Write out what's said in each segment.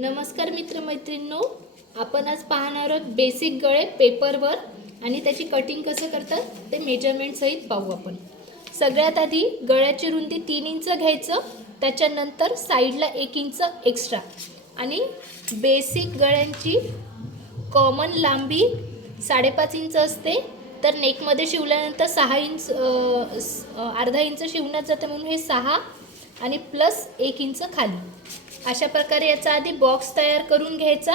नमस्कार मित्रमैत्रिणींनो, आपण आज पाहणार आहोत बेसिक गळे पेपरवर आणि त्याची कटिंग कसं करतात ते मेजरमेंट सहित पाहू आपण। सगळ्यात आधी गळ्याची रुंदी 3 इंच घ्यायचं, त्याच्यानंतर साईडला 1 इंच एक्स्ट्रा आणि बेसिक गळ्यांची कॉमन लांबी 5.5 इंच असते, तर नेकमध्ये शिवल्यानंतर 6 इंच अर्धा इंच शिवण्यात जाते, म्हणून हे 6 आणि प्लस 1 इंच खाली। अशा प्रकारे याचा आधी बॉक्स तयार करून घ्यायचा।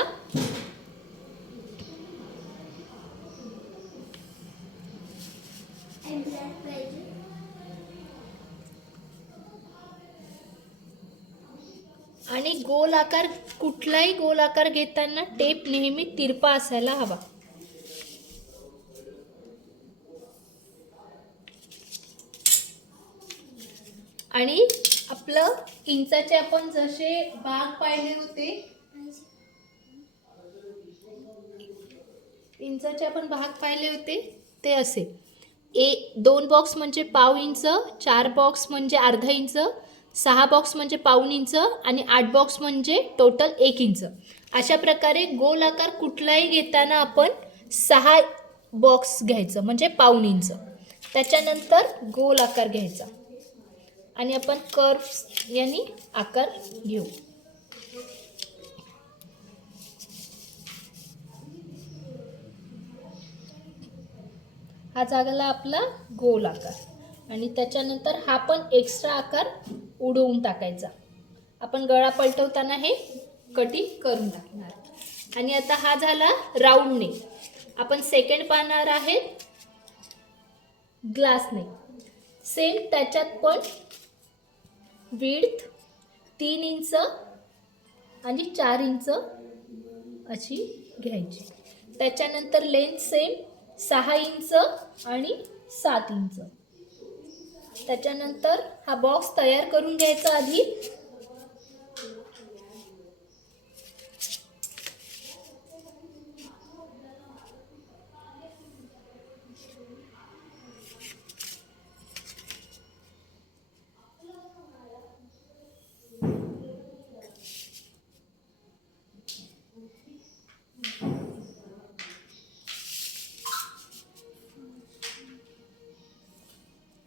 आणि गोल आकार, कुठलाही गोल आकार घेताना टेप नेहमी तिरपा असायला हवा। आणि आपलं इंचाचे आपण जसे भाग पाहिले होते, ते असे 2 बॉक्स म्हणजे पाव इंच, 4 बॉक्स म्हणजे अर्धा इंच, 6 बॉक्स म्हणजे पाऊण इंच आणि 8 बॉक्स म्हणजे टोटल 1 इंच। अशा प्रकारे गोल आकार कुठलाही घेताना आपण 6 बॉक्स घ्यायचं म्हणजे पाऊण इंच, त्याच्यानंतर गोल आकार घ्यायचा आणि आपण कर्व्ह यांनी आकार घेऊ। हा झाला आपला गोल आकार आणि त्याच्यानंतर हा पण एक्स्ट्रा आकार उडवून टाकायचा। आपण गळा पलटवताना हे कटिंग करून टाकणार। आणि आता हा झाला राऊंड नेक। आपण सेकंड पाहणार आहे ग्लास नेक। सेम त्याच्यात पण विड्थ 3 इंच आणि 4 इंच अशी घ्यायची, त्याच्यानंतर लेंथ सेम 6 इंच आणि 7 इंच। त्याच्यानंतर हा बॉक्स तयार करून घ्यायचा आधी।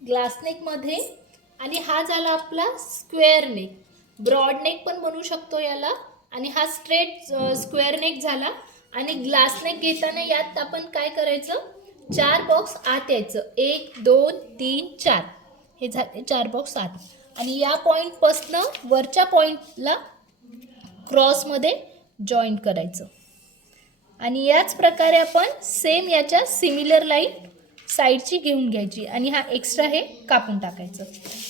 ग्लास नेक मध्ये, आणि हा झाला आपला स्क्वेअर नेक, ब्रॉड नेक पण म्हणू शकतो याला। आणि हा स्ट्रेट स्क्वेअर नेक झाला। आणि ग्लास नेक घेताना यात आपण काय करायचं, 4 बॉक्स आत यायचं, 1 2 3 4, हे झाले 4 बॉक्स आत। आणि या पॉइंट पासून वरच्या पॉइंटला क्रॉस मध्ये जॉईंट करायचं। आणि याच प्रकारे आपण सेम याच्या सिमिलर लाईन साईडची घेऊन घ्यायची आणि हा एक्स्ट्रा हे कापून टाकायचं।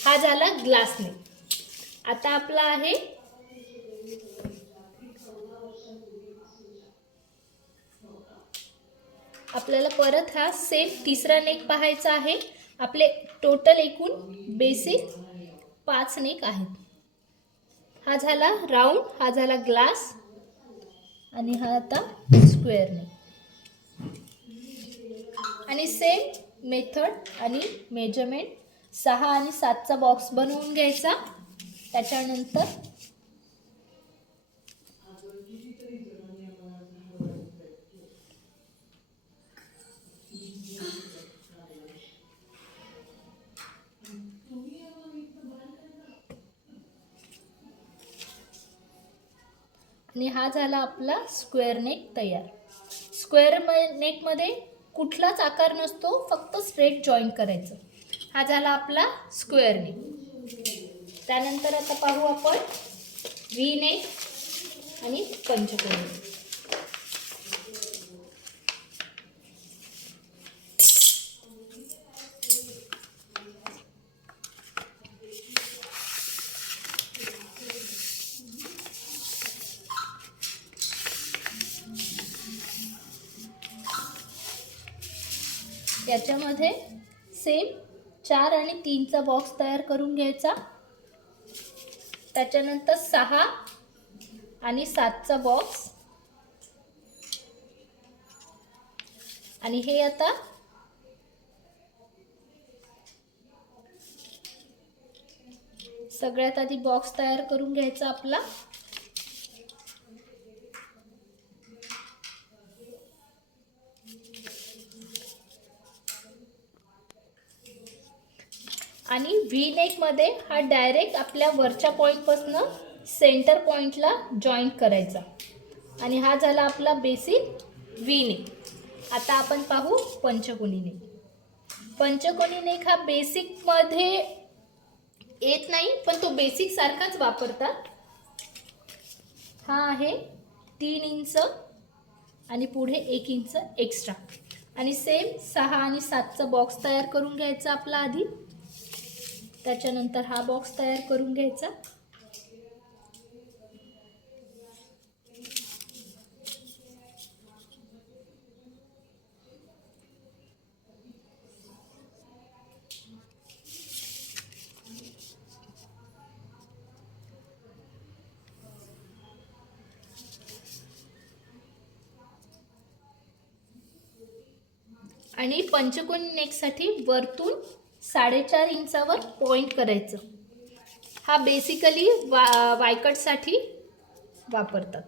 हा झाला ग्लास नेक। आता आपला आहे आपल्याला परत हा सेम तिसरा नेक पाहायचा आहे। आपले टोटल एकूण बेसिक 5 नेक आहेत। हा झाला राऊंड, हा झाला ग्लास आणि हा आता स्क्वेअर नेक। आणि सेम मेथड आणि मेजरमेंट 6 आणि 7चा बॉक्स बनवून घ्यायचा। त्याच्यानंतर आणि हा झाला आपला स्क्वेअर नेक तयार। स्क्वेअर नेक मध्ये कुठलाच आकार नसतो, फक्त स्ट्रेट जॉईंट करायचं। हा झाला आपला स्क्वेअर नेक। त्यानंतर आता पाहू आपण व्ही नेक आणि पंचकोनी। याच्यामध्ये सेम 4 आणि 3चा बॉक्स तयार करून घ्यायचा, त्याच्यानंतर 6 आणि 7चा बॉक्स, आणि हे आता सगळ्यात आधी बॉक्स तयार करून घ्यायचा आपला। आणि व्ही नेकमध्ये हा डायरेक्ट आपल्या वरच्या पॉईंटपासून सेंटर पॉईंटला जॉईंट करायचा. आणि हा झाला आपला बेसिक व्ही नेक. आता आपण पाहू पंचकोनी नेक. पंचकोनी नेक हा बेसिकमध्ये येत नाही, पण तो बेसिक सारखाच वापरतात. हा आहे 3 इंच आणि पुढे 1 इंच एक्स्ट्रा. आणि सेम 6 आणि 7चा बॉक्स तयार करून घ्यायचा आपला आधी. त्याच्यानंतर हा बॉक्स तयार करून घ्यायचा. आणि पंचकोनी नेकसाठी वरतून 4.5 इंचावर पॉईंट करायचं. हा बेसिकली वायकटसाठी वापरतात.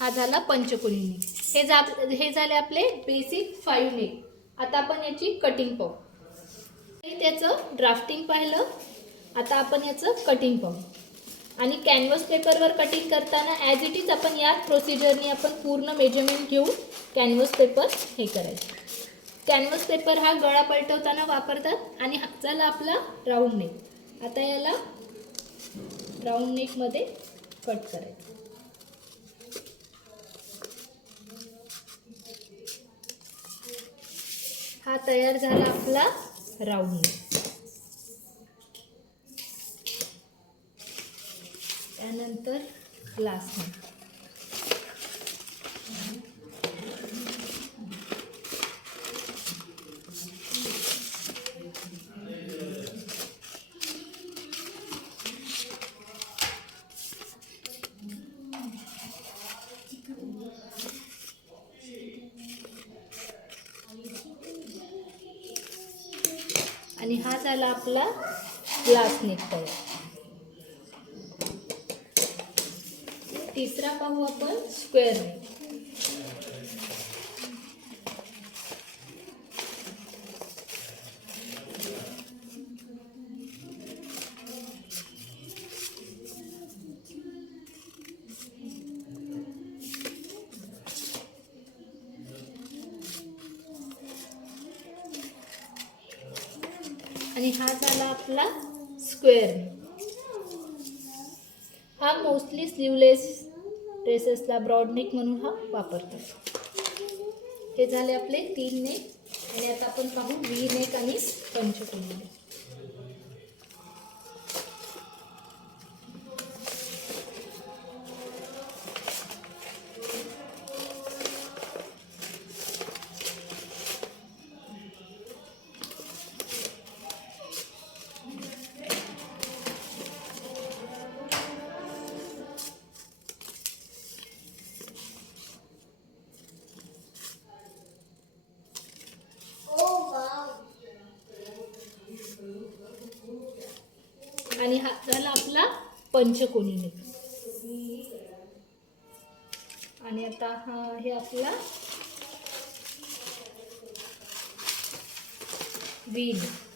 हा झाला पंचकोनी नेक. हे झाले आपले बेसिक 5 नेक. आता आपण याची कटिंग पाहू. त्याचं ड्राफ्टिंग पाहिलं, आता आपण याचं कटिंग पाहू. आणि कॅनव्हास पेपरवर कटिंग करताना ॲज इट इज आपण याच प्रोसिजरनी आपण पूर्ण मेजरमेंट घेऊन कॅनव्हास पेपर हे करायचं. कॅनव्हास पेपर हा गळा पलटवताना वापरतात. आणि हा झाला आपला राऊंड नेक. आता याला राऊंड नेकमध्ये कट करायचं. हा तयार झाला आपला राऊंड नेक. त्यानंतर ग्लास नेक. आणि हा झाला आपला ग्लास नेक तयार. तिसरा पाहू आपण स्क्वेअर नेक. आणि हा झाला आपला स्क्वेअर नेक. हा मोस्टली स्लीवलेस ड्रेसेसला ब्रॉड नेक म्हणून हा वापरतात. हे झाले आपले 3 नेक. आणि आता आपण पाहू व्ही नेक आणि पंचकोनी नेक. आणि हा झाला आपला पंचकोनी नेक. आणि आता हा आहे आपला व्ही नेक.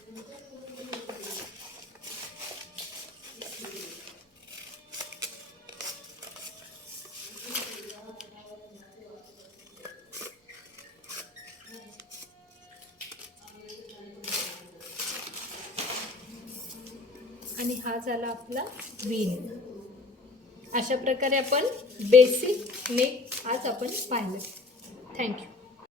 आणि हा झाला आपला व्ही नेक. अशा प्रकारे आपण बेसिक नेक आज आपण पाहिलं. थँक्यू.